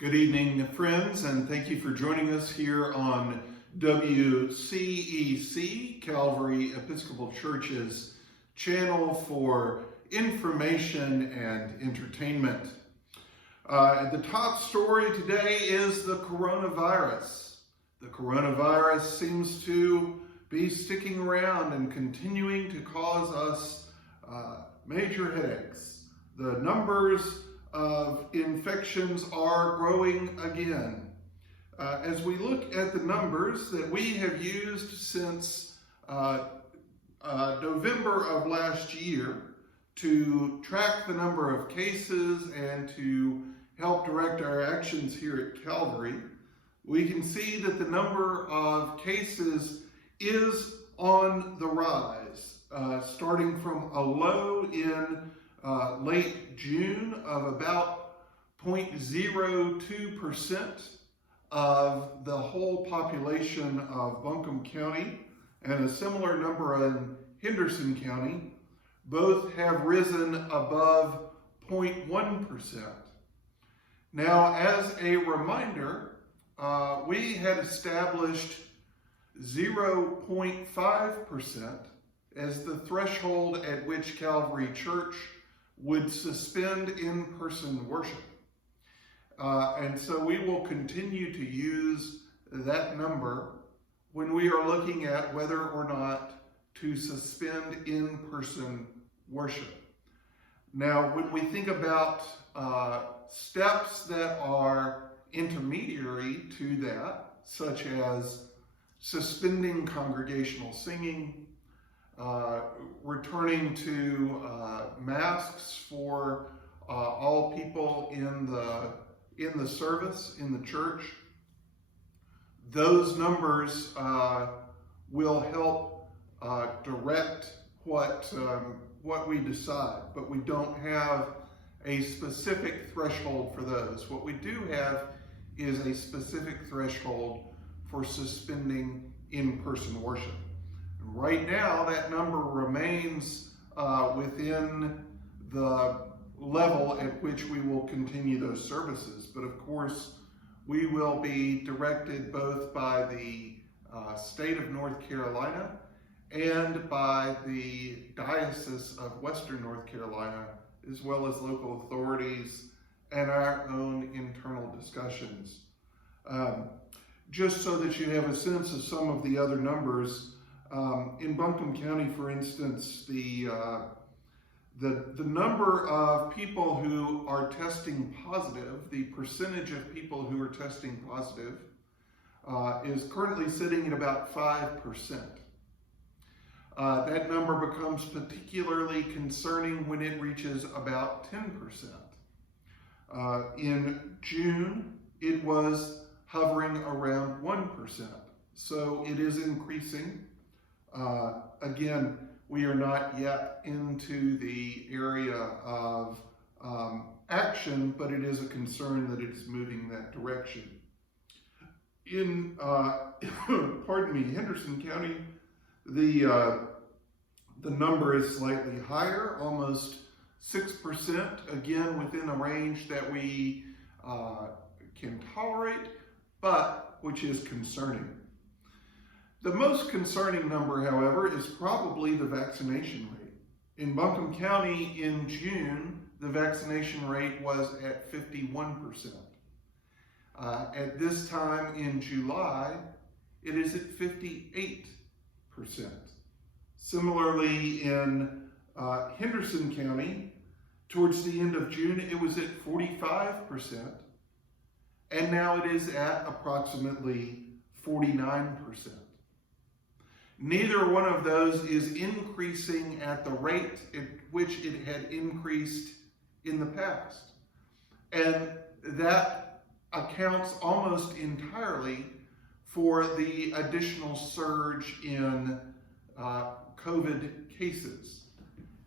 Good evening, friends, and thank you for joining us here on WCEC, Calvary Episcopal Church's channel for information and entertainment. The top story today is the coronavirus. The coronavirus seems to be sticking around and continuing to cause us major headaches. The numbers of infections are growing again. As we look at the numbers that we have used since November of last year to track the number of cases and to help direct our actions here at Calvary, we can see that the number of cases is on the rise, starting from a low in late June of about 0.02% of the whole population of Buncombe County, and a similar number in Henderson County. Both have risen above 0.1%. Now, as a reminder, we had established 0.5% as the threshold at which Calvary Church would suspend in-person worship. And so we will continue to use that number when we are looking at whether or not to suspend in-person worship. Now, when we think about steps that are intermediary to that, such as suspending congregational singing, returning to masks for all people in the service, in the church, those numbers will help direct what we decide, but we don't have a specific threshold for those. What we do have is a specific threshold for suspending in-person worship. Right now, that number remains within the level at which we will continue those services. But of course, we will be directed both by the state of North Carolina and by the Diocese of Western North Carolina, as well as local authorities and our own internal discussions. Just so that you have a sense of some of the other numbers, in Buncombe County, for instance, the number of people who are testing positive, the percentage of people who are testing positive, is currently sitting at about 5%. That number becomes particularly concerning when it reaches about 10%. In June, it was hovering around 1%. So it is increasing. Again, we are not yet into the area of action, but it is a concern that it is moving that direction. In, Henderson County, the number is slightly higher, almost 6%, again within a range that we can tolerate, but which is concerning. The most concerning number, however, is probably the vaccination rate. In Buncombe County in June, the vaccination rate was at 51%. At this time in July, it is at 58%. Similarly, in Henderson County, towards the end of June, it was at 45%, and now it is at approximately 49%. Neither one of those is increasing at the rate at which it had increased in the past. And that accounts almost entirely for the additional surge in COVID cases.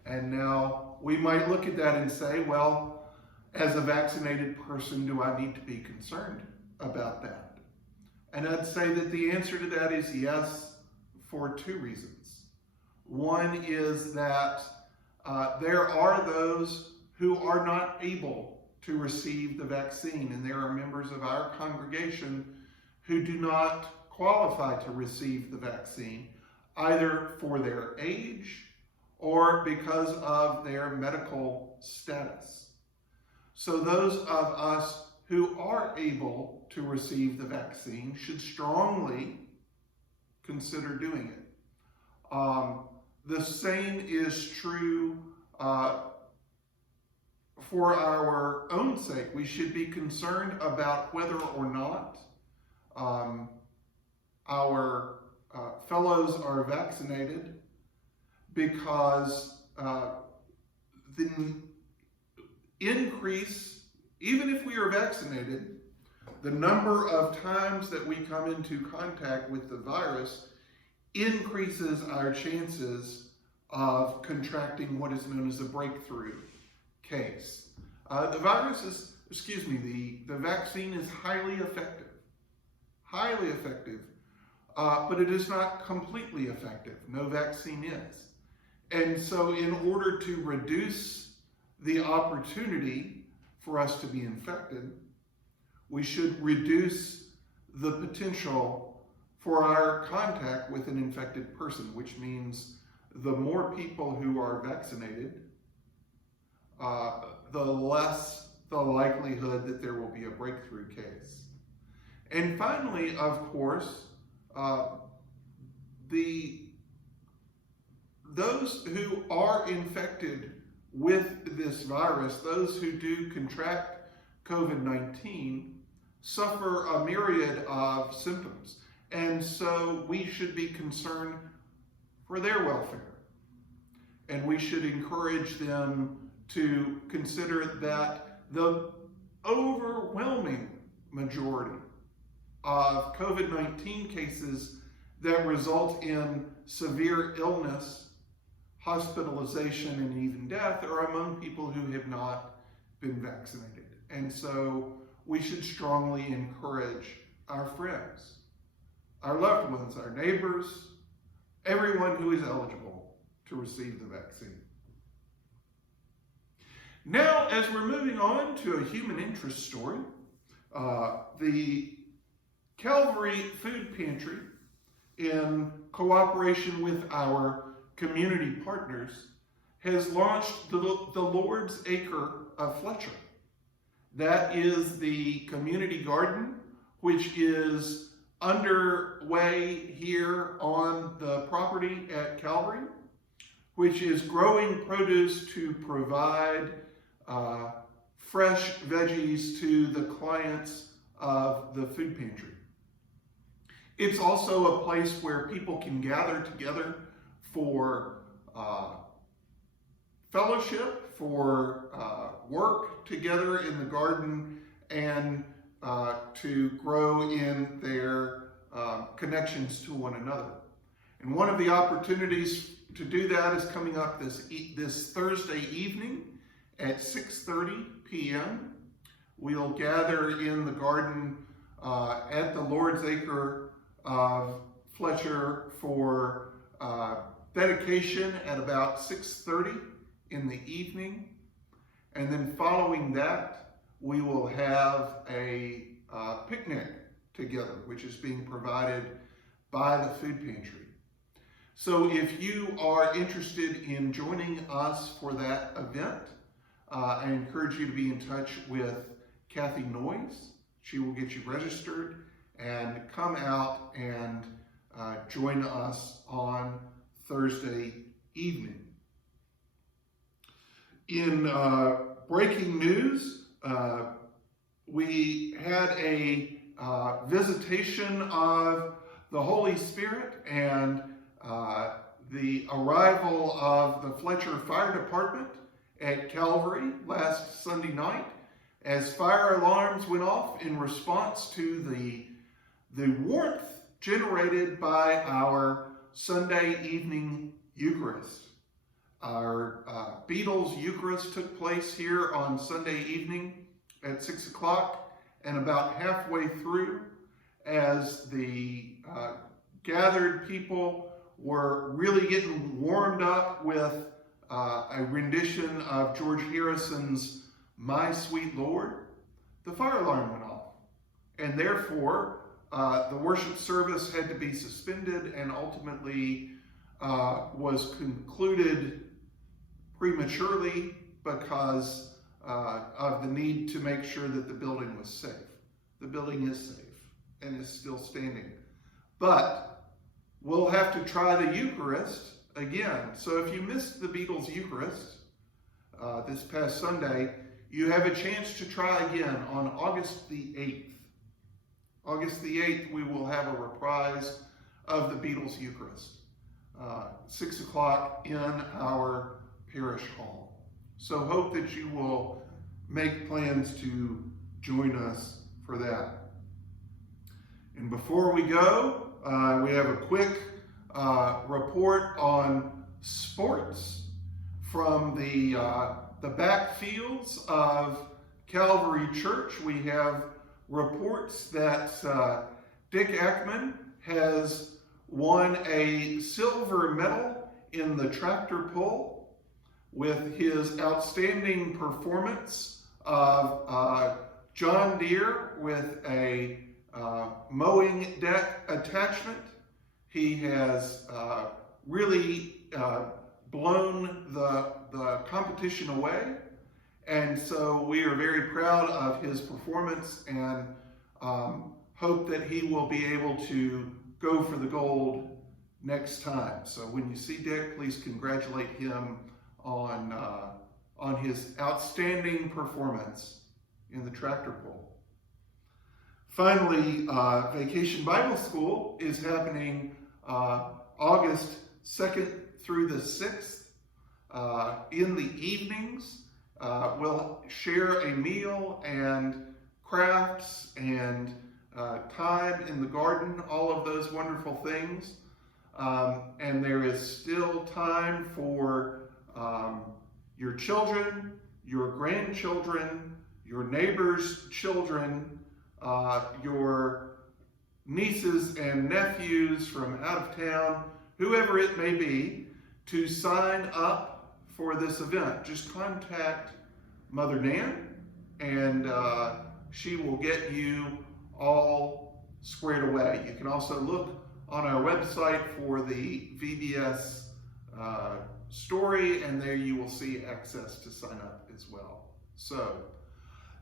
And now we might look at that and say, well, as a vaccinated person, do I need to be concerned about that? And I'd say that the answer to that is yes, for two reasons. One is that there are those who are not able to receive the vaccine, and there are members of our congregation who do not qualify to receive the vaccine, either for their age or because of their medical status. So those of us who are able to receive the vaccine should strongly consider doing it. The same is true for our own sake. We should be concerned about whether or not our fellows are vaccinated, because the increase, even if we are vaccinated, the number of times that we come into contact with the virus increases our chances of contracting what is known as a breakthrough case. The vaccine is highly effective, but it is not completely effective. No vaccine is. And so in order to reduce the opportunity for us to be infected, we should reduce the potential for our contact with an infected person, which means the more people who are vaccinated, the less the likelihood that there will be a breakthrough case. And finally, of course, those who are infected with this virus, those who do contract COVID-19, suffer a myriad of symptoms. And so we should be concerned for their welfare. And we should encourage them to consider that the overwhelming majority of COVID-19 cases that result in severe illness, hospitalization, and even death are among people who have not been vaccinated. And so we should strongly encourage our friends, our loved ones, our neighbors, everyone who is eligible to receive the vaccine. Now, as we're moving on to a human interest story, the Calvary Food Pantry, in cooperation with our community partners, has launched the Lord's Acre of Fletcher. That is the community garden which is underway here on the property at Calvary, which is growing produce to provide fresh veggies to the clients of the food pantry. It's also a place where people can gather together for fellowship, for work together in the garden, and to grow in their connections to one another. And one of the opportunities to do that is coming up this Thursday evening at 6:30 p.m. We'll gather in the garden at the Lord's Acre of Fletcher for dedication at about 6:30 in the evening. And then following that, we will have a picnic together, which is being provided by the food pantry. So if you are interested in joining us for that event, I encourage you to be in touch with Kathy Noyes. She will get you registered and come out and join us on Thursday evening. In breaking news, we had a visitation of the Holy Spirit and the arrival of the Fletcher Fire Department at Calvary last Sunday night, as fire alarms went off in response to the warmth generated by our Sunday evening Eucharist. Our Beatles Eucharist took place here on Sunday evening at 6 o'clock, and about halfway through, as the gathered people were really getting warmed up with a rendition of George Harrison's "My Sweet Lord," the fire alarm went off. And therefore, the worship service had to be suspended and ultimately was concluded prematurely because of the need to make sure that the building was safe. The building is safe and is still standing. But we'll have to try the Eucharist again. So if you missed the Beatles Eucharist this past Sunday, you have a chance to try again on August the 8th. August the 8th, we will have a reprise of the Beatles Eucharist, 6 o'clock in our parish hall. So hope that you will make plans to join us for that. And before we go, we have a quick report on sports from the backfields of Calvary Church. We have reports that Dick Ackman has won a silver medal in the tractor pull with his outstanding performance of John Deere with a mowing deck attachment. He has really blown the competition away. And so we are very proud of his performance and hope that he will be able to go for the gold next time. So when you see Dick, please congratulate him on his outstanding performance in the tractor pull. Finally, Vacation Bible School is happening August 2nd through the 6th in the evenings. We'll share a meal and crafts and time in the garden, all of those wonderful things. And there is still time for your children, your grandchildren, your neighbors' children, your nieces and nephews from out of town, whoever it may be, to sign up for this event. Just contact Mother Nan and she will get you all squared away. You can also look on our website for the VBS story, and there you will see access to sign up as well. So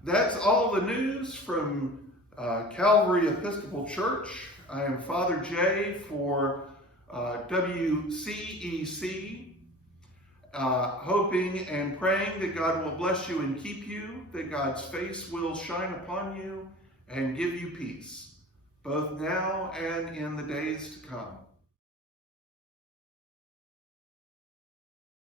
that's all the news from Calvary Episcopal Church. I am Father Jay for WCEC. Hoping and praying that God will bless you and keep you, that God's face will shine upon you and give you peace, both now and in the days to come.